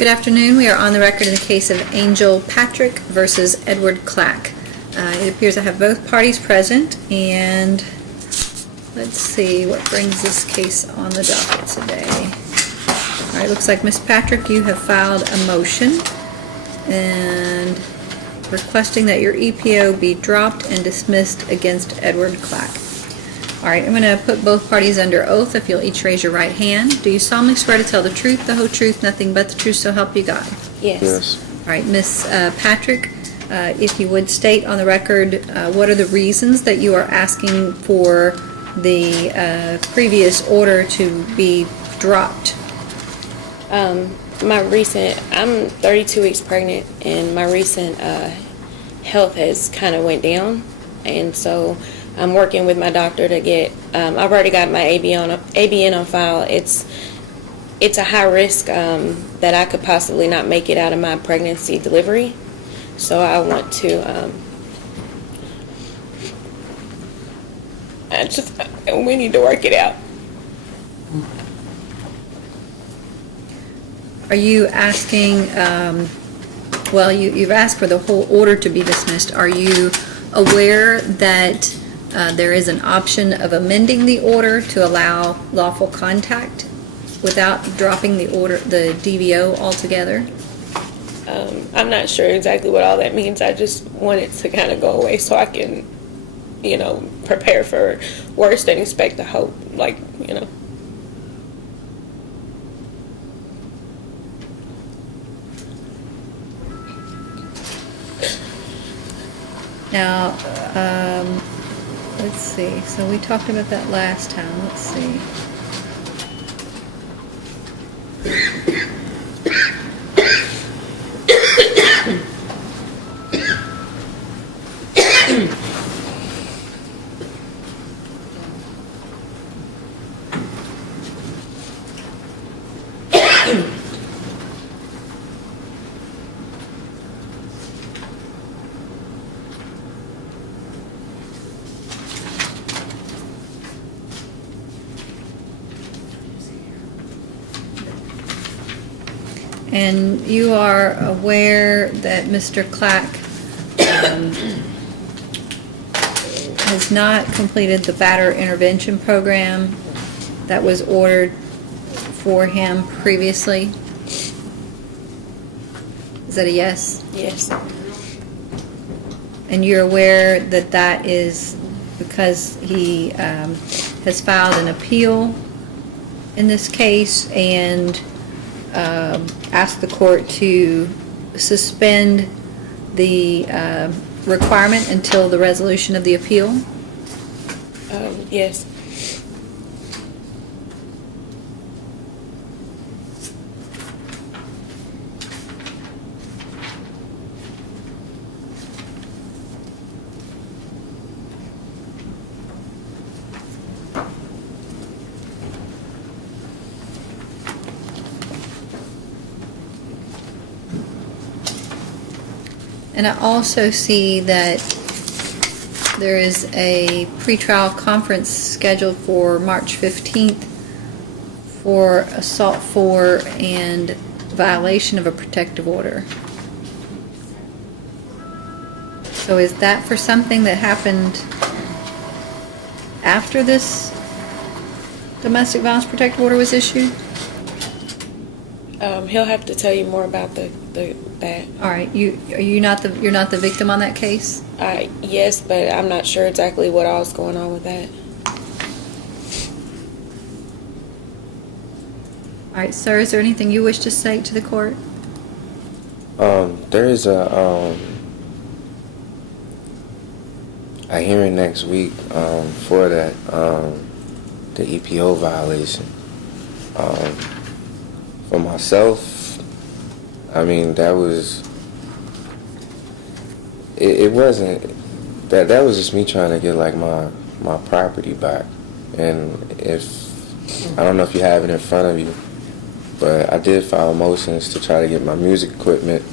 Good afternoon. We are on the record in the case of Angel Patrick versus Edward Clack. It appears I have both parties present, and let's see what brings this case on the docket today. All right, looks like Ms. Patrick, you have filed a motion and requesting that your EPO be dropped and dismissed against Edward Clack. All right, I'm going to put both parties under oath. If you'll each raise your right hand. Do you solemnly swear to tell the truth, the whole truth, nothing but the truth, so help you God? Yes. Yes. All right, Ms. Patrick, if you would state on the record what are the reasons that you are asking for the previous order to be dropped? I'm 32 weeks pregnant, and my recent health has kind of went down, and so I'm working with my doctor to get, I've already got my ABN on file. It's a high risk that I could possibly not make it out of my pregnancy delivery. So I want to, we need to work it out. Are you asking, well, you've asked for the whole order to be dismissed. Are you aware that there is an option of amending the order to allow lawful contact without dropping the order, the DVO altogether? I'm not sure exactly what all that means. I just want it to kind of go away so I can, prepare for worse than expect to hope, Now, let's see. So we talked about that last time. Let's see. And you are aware that Mr. Clack has not completed the Batterer intervention program that was ordered for him previously? Is that a yes? yes. And you're aware that that is because he has filed an appeal in this case and ask the court to suspend the requirement until the resolution of the appeal? Yes. And I also see that there is a pretrial conference scheduled for March 15th for assault for and violation of a protective order. So is that for something that happened after this domestic violence protective order was issued? He'll have to tell you more about that. All right, you're not the victim on that case? Yes, but I'm not sure exactly what all's going on with that. All right, sir, is there anything you wish to say to the court? There is a hearing next week for that the EPO violation. For myself, I mean, that was it wasn't that was just me trying to get like my property back. And if I don't know if you have it in front of you, but I did file motions to try to get my music equipment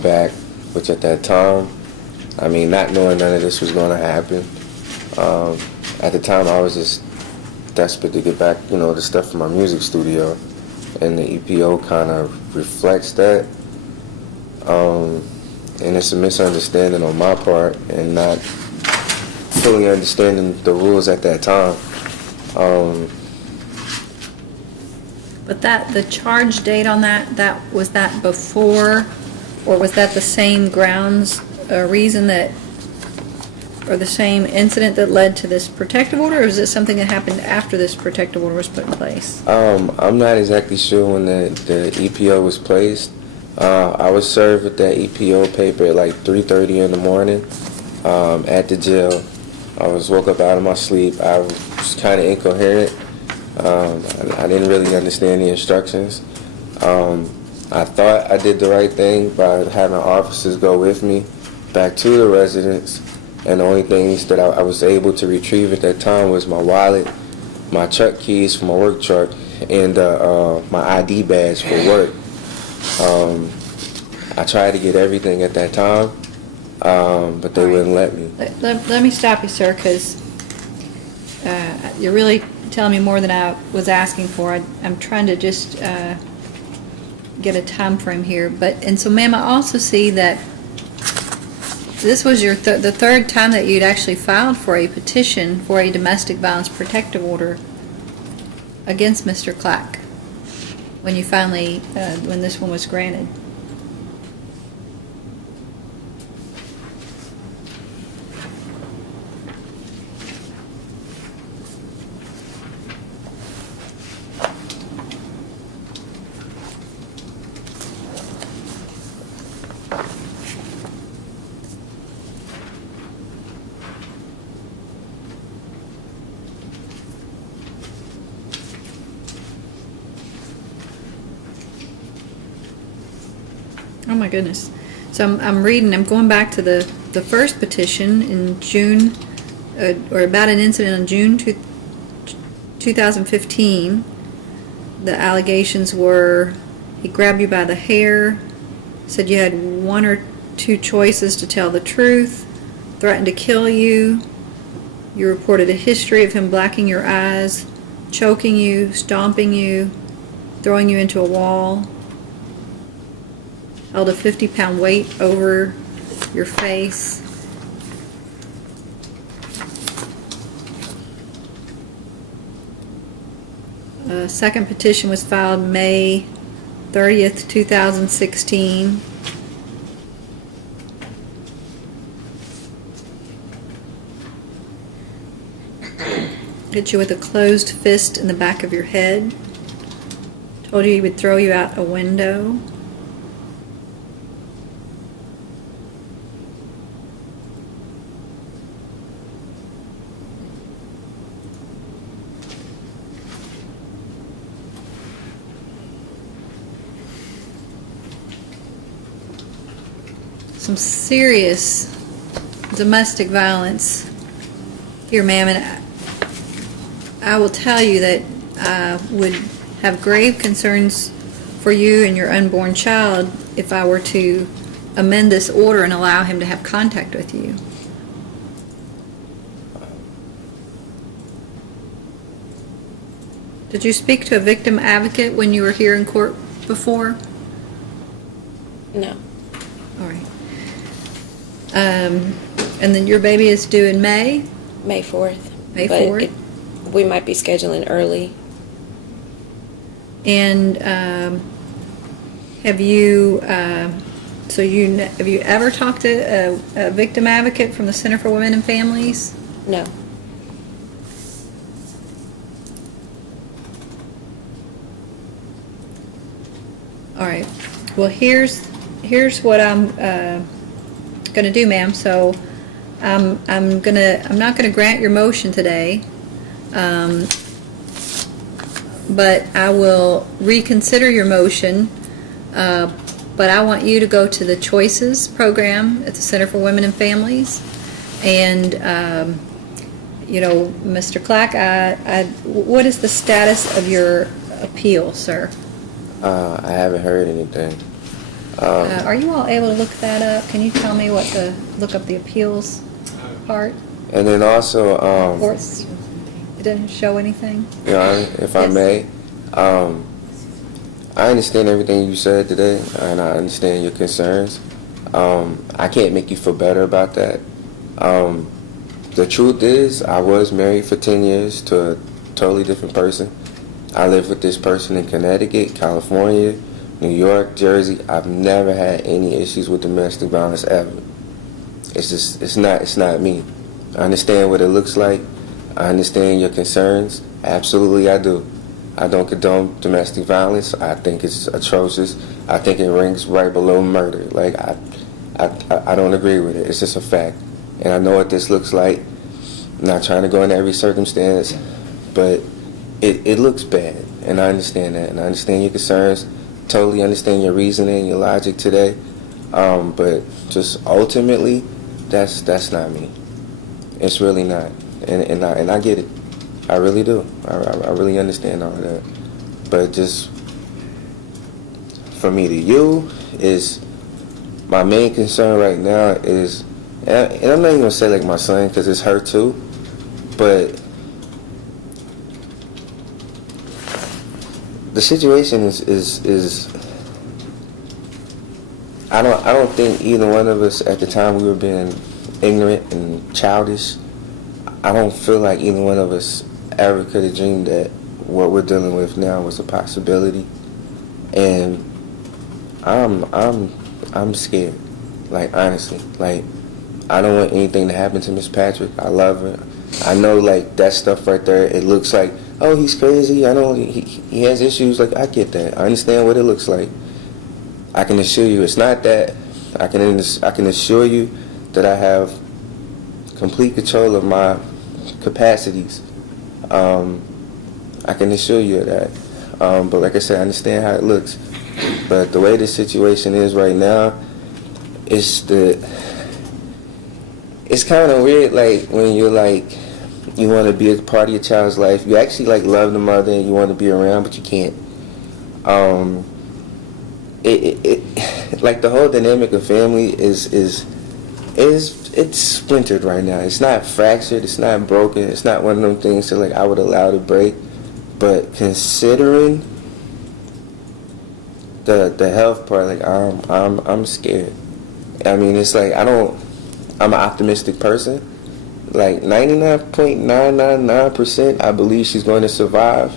back, which at that time, I mean, not knowing none of this was going to happen, at the time I was just desperate to get back, the stuff from my music studio. and the EPO kind of reflects that. And it's a misunderstanding on my part and not fully understanding the rules at that time. But the charge date on that was that before, or was that the same grounds, reason that, or the same incident that led to this protective order, or is it something that happened after this protective order was put in place? I'm not exactly sure when the EPO was placed. I was served with that EPO paper at like 3:30 in the morning at the jail. I woke up out of my sleep. I was kind of incoherent. I didn't really understand the instructions. I thought I did the right thing by having officers go with me back to the residence, and the only things that I was able to retrieve at that time was my wallet, my truck keys for my work truck, and my ID badge for work. I tried to get everything at that time, but they wouldn't let me. Let me stop you, sir, because you're really telling me more than I was asking for. I'm trying to just get a time frame here. And so, ma'am, I also see that this was your the third time that you'd actually filed for a petition for a domestic violence protective order against Mr. Clack when you finally, when this one was granted. Oh my goodness. So I'm going back to the first petition in June, or about an incident in June 2015. The allegations were he grabbed you by the hair, said you had one or two choices to tell the truth, threatened to kill you. You reported a history of him blacking your eyes, choking you, stomping you, throwing you into a wall. Held a 50-pound weight over your face. A second petition was filed May 30th, 2016. Hit you with a closed fist in the back of your head. Told you he would throw you out a window. Some serious domestic violence here, ma'am, and I will tell you that I would have grave concerns for you and your unborn child if I were to amend this order and allow him to have contact with you. Did you speak to a victim advocate when you were here in court before? No. All right. And then your baby is due in May? May 4th. May 4th? We might be scheduling early. And have you ever talked to a victim advocate from the Center for Women and Families? No. All right. Well, here's what I'm going to do, ma'am. So I'm not going to grant your motion today, but I will reconsider your motion. But I want you to go to the Choices program at the Center for Women and Families, and Mr. Clack, what is the status of your appeal, sir? I haven't heard anything. Are you all able to look that up? Can you tell me look up the appeals part? And then also, It doesn't show anything? Your Honor, if I Yes. may, I understand everything you said today, and I understand your concerns. I can't make you feel better about that. The truth is, I was married for 10 years to a totally different person. I lived with this person in Connecticut, California, New York, Jersey. I've never had any issues with domestic violence ever. It's not me. I understand what it looks like. I understand your concerns. Absolutely, I do. I don't condone domestic violence. I think it's atrocious. I think it ranks right below murder. Like, I don't agree with it. It's just a fact. And I know what this looks like. I'm not trying to go into every circumstance, but it looks bad. And I understand that. And I understand your concerns. Totally understand your reasoning, your logic today. But just ultimately, that's not me. It's really not. And I get it. I really do. I really understand all of that. But just for me to you is my main concern right now is, and I'm not even gonna say like my son because it's her too, but the situation is I don't think either one of us at the time we were being ignorant and childish. I don't feel like either one of us ever could have dreamed that what we're dealing with now was a possibility, and I'm scared. Like, honestly, like, I don't want anything to happen to Miss Patrick. I love her. I know, like, that stuff right there, it looks like, oh, he's crazy. I know he has issues. Like, I get that. I understand what it looks like. I can assure you it's not that. I can assure you that I have complete control of my capacities. I can assure you of that. But like I said, I understand how it looks. But the way the situation is right now, it's kind of weird. Like, when you're like, you want to be a part of your child's life, you actually like love the mother and you want to be around, but you can't. Like, the whole dynamic of family is it's splintered right now. It's not fractured. It's not broken. It's not one of them things that like I would allow to break. But considering the health part, like I'm scared. I mean, it's like I'm an optimistic person. Like 99.999%, I believe she's going to survive,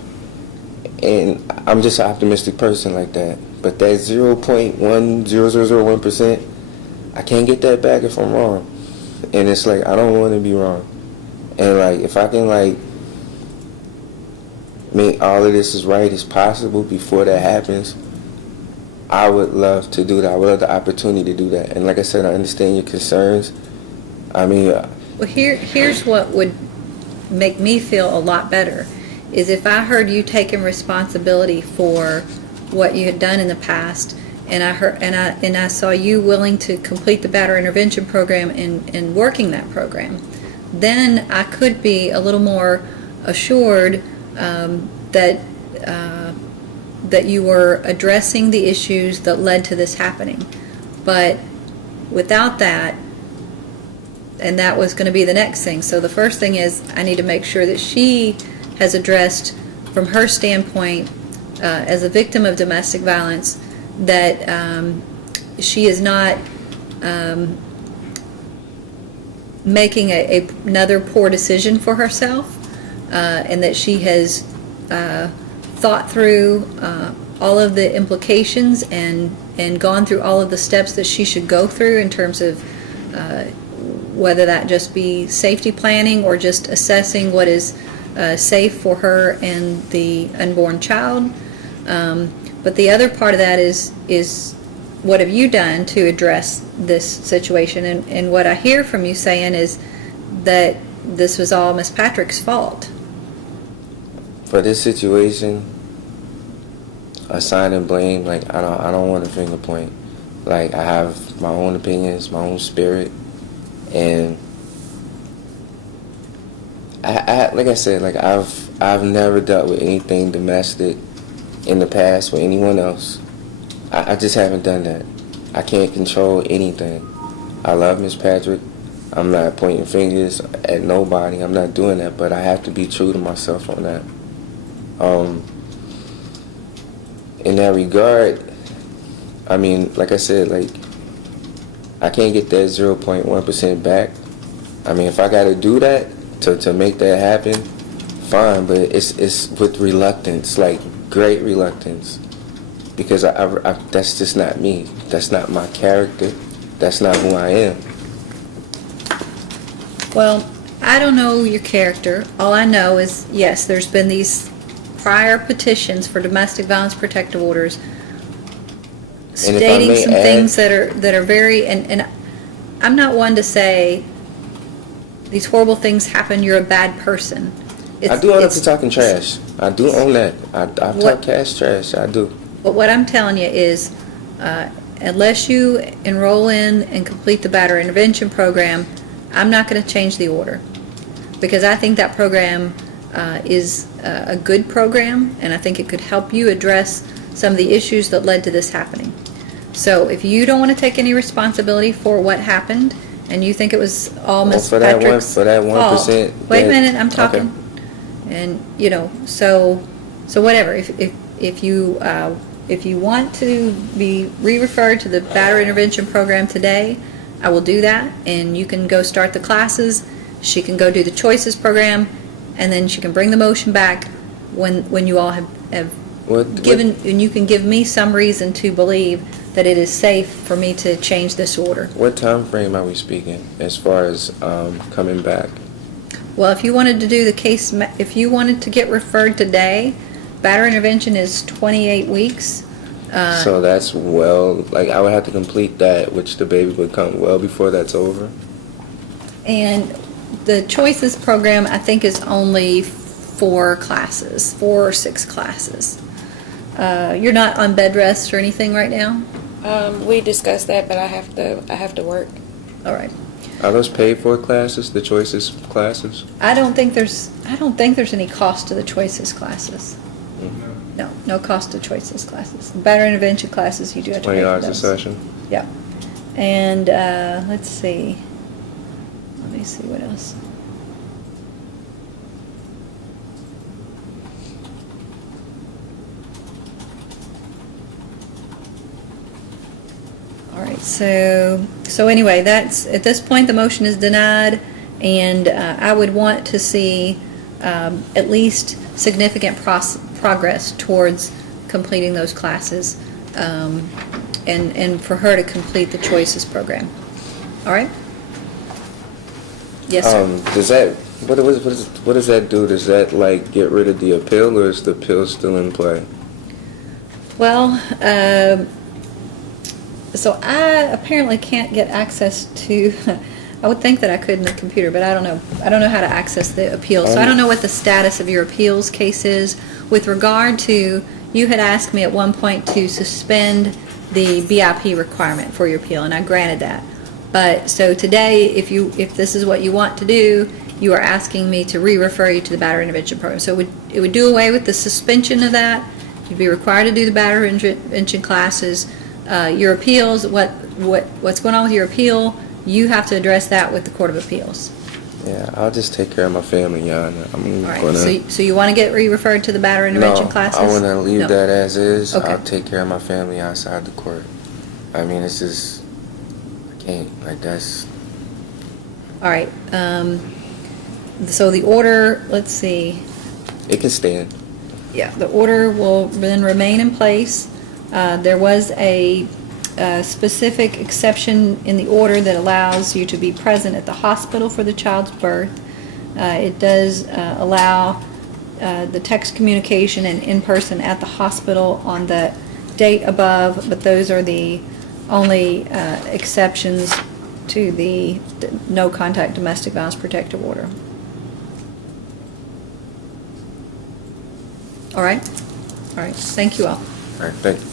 and I'm just an optimistic person like that. But that 0.10001%, I can't get that back if I'm wrong. And it's like, I don't want to be wrong. And like, if I can like make all of this as right as possible before that happens, I would love to do that. I would love the opportunity to do that. And like I said, I understand your concerns. I mean, Well, here's what would make me feel a lot better, is if I heard you taking responsibility for what you had done in the past, and I saw you willing to complete the Batterer intervention program and working that program, then I could be a little more assured that you were addressing the issues that led to this happening. But without that, and that was going to be the next thing. So the first thing is I need to make sure that she has addressed, from her standpoint, as a victim of domestic violence, that she is not making another poor decision for herself, and that she has thought through all of the implications and gone through all of the steps that she should go through in terms of whether that just be safety planning or just assessing what is safe for her and the unborn child. But the other part of that is what have you done to address this situation? And what I hear from you saying is that this was all Miss Patrick's fault. For this situation, assigning blame, like I don't want to finger point. Like, I have my own opinions, my own spirit, and I like I said, like I've never dealt with anything domestic in the past with anyone else. I just haven't done that. I can't control anything. I love Miss Patrick. I'm not pointing fingers at nobody. I'm not doing that, but I have to be true to myself on that. in that regard, I mean, like I said, like, I can't get that 0.1% back. I mean, if I got to do that to make that happen, fine, but it's with reluctance, like great reluctance, because I that's just not me. That's not my character. That's not who I am. Well, I don't know your character. All I know is, yes, there's been these prior petitions for domestic violence protective orders And if I stating may some add- things that are very, and I'm not one to say these horrible things happen, you're a bad person. I do own up to talking trash. I do own that. I What- talk cash trash. I do. But what I'm telling you is, unless you enroll in and complete the Batterer intervention program, I'm not going to change the order. Because I think that program is a good program, and I think it could help you address some of the issues that led to this happening. So if you don't want to take any responsibility for what happened, and you think it was all Miss for that Patrick's for that fault, 1%. wait a that- minute, I'm talking. Okay. And so whatever. If you want to be re-referred to the Batterer intervention program today, I will do that, and you can go start the classes. She can go do the choices program, and then she can bring the motion back when you all have given, and you can give me some reason to believe that it is safe for me to change this order. What time frame are we speaking as far as coming back? Well, if you wanted to do the case, if you wanted to get referred today, Batterer intervention is 28 weeks. So that's like I would have to complete that, which the baby would come well before that's over. And the choices program, I think, is only 4 classes, 4 or 6 classes. You're not on bed rest or anything right now? We discussed that, but I have to work. All right. Are those paid for classes, the choices classes? I don't think there's any cost to the choices classes. No cost to choices classes. The Batterer intervention classes, you do have to pay for $20 a those. session. Yeah. And let's see. Let me see what else. All right. So anyway, that's at this point the motion is denied, and I would want to see at least significant progress towards completing those classes, and for her to complete the choices program. All right? Yes, sir. Does that what does that do? Does that like get rid of the appeal, or is the appeal still in play? Well, so I apparently can't get access to. I would think that I could in the computer, but I don't know. I don't know how to access the appeal. So I don't know what the status of your appeals case is. With regard to, you had asked me at one point to suspend the BIP requirement for your appeal, and I granted that. But so today, if this is what you want to do, you are asking me to re-refer you to the Batterer intervention program. So it would do away with the suspension of that. You'd be required to do the Batterer intervention classes. Your appeals, what's going on with your appeal, you have to address that with the Court of Appeals. Yeah, I'll just take care of my family, Your Honor. I'm All right. gonna. So you want to get re-referred to the Batterer intervention classes? I want to leave No. that as is. Okay. I'll take care of my family outside the court. I mean, it's just I can't like that's. All right. So the order, let's see. It can stand. Yeah, the order will then remain in place. There was a specific exception in the order that allows you to be present at the hospital for the child's birth. It does allow the text communication and in-person at the hospital on the date above, but those are the only exceptions to the no-contact domestic violence protective order. All right? All right. Thank you all. All right, thank you.